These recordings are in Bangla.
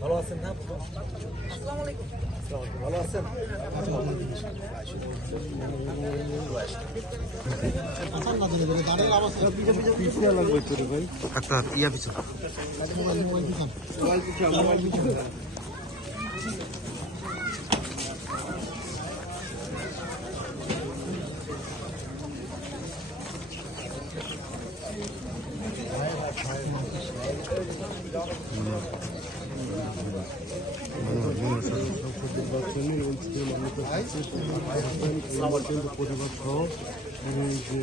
ভালো আছেন না? ভালো আছেন? ইয়া পিছু পরিবার সহ যে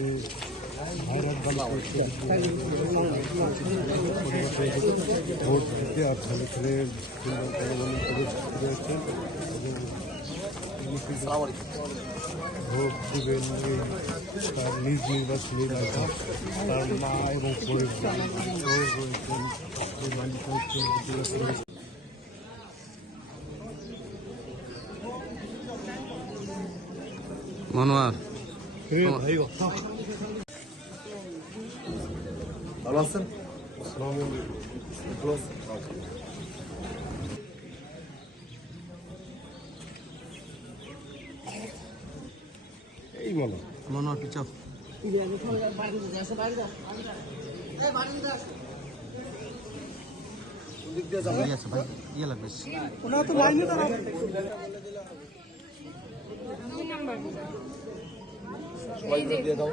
ভোট দিতে আর ভালো করে ভোট দিবেন তার নিজ নির্বাচনী এলাকা তার মা এবং পরিবার মনোয়ার ভালো আছেন? এই মনে মনোয়ার পিছাও ভাই ইয়ে লাগবে সবাই দিয়ে দাও।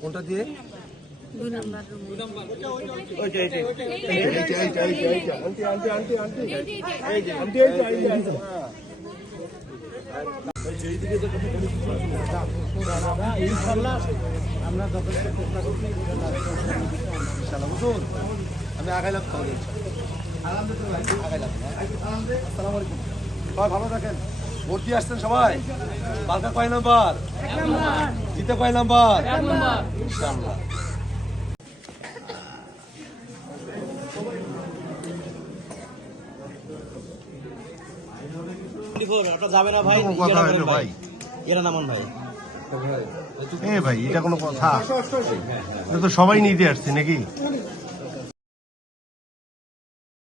কোনটা দিয়ে? আমি আগাইলাম তাহলে সবাই ভালো থাকেন। ভোট দিয়ে আসছেন সবাই? বালকা কয় নাম্বার? জিতে কয় নাম্বার? ইনশাআল্লাহ। যাবে না ভাই, কথা হলো ভাই এরা নামান ভাই ভাই এটা কোনো কথা? এটা তো সবাই নিতে আসছে নাকি?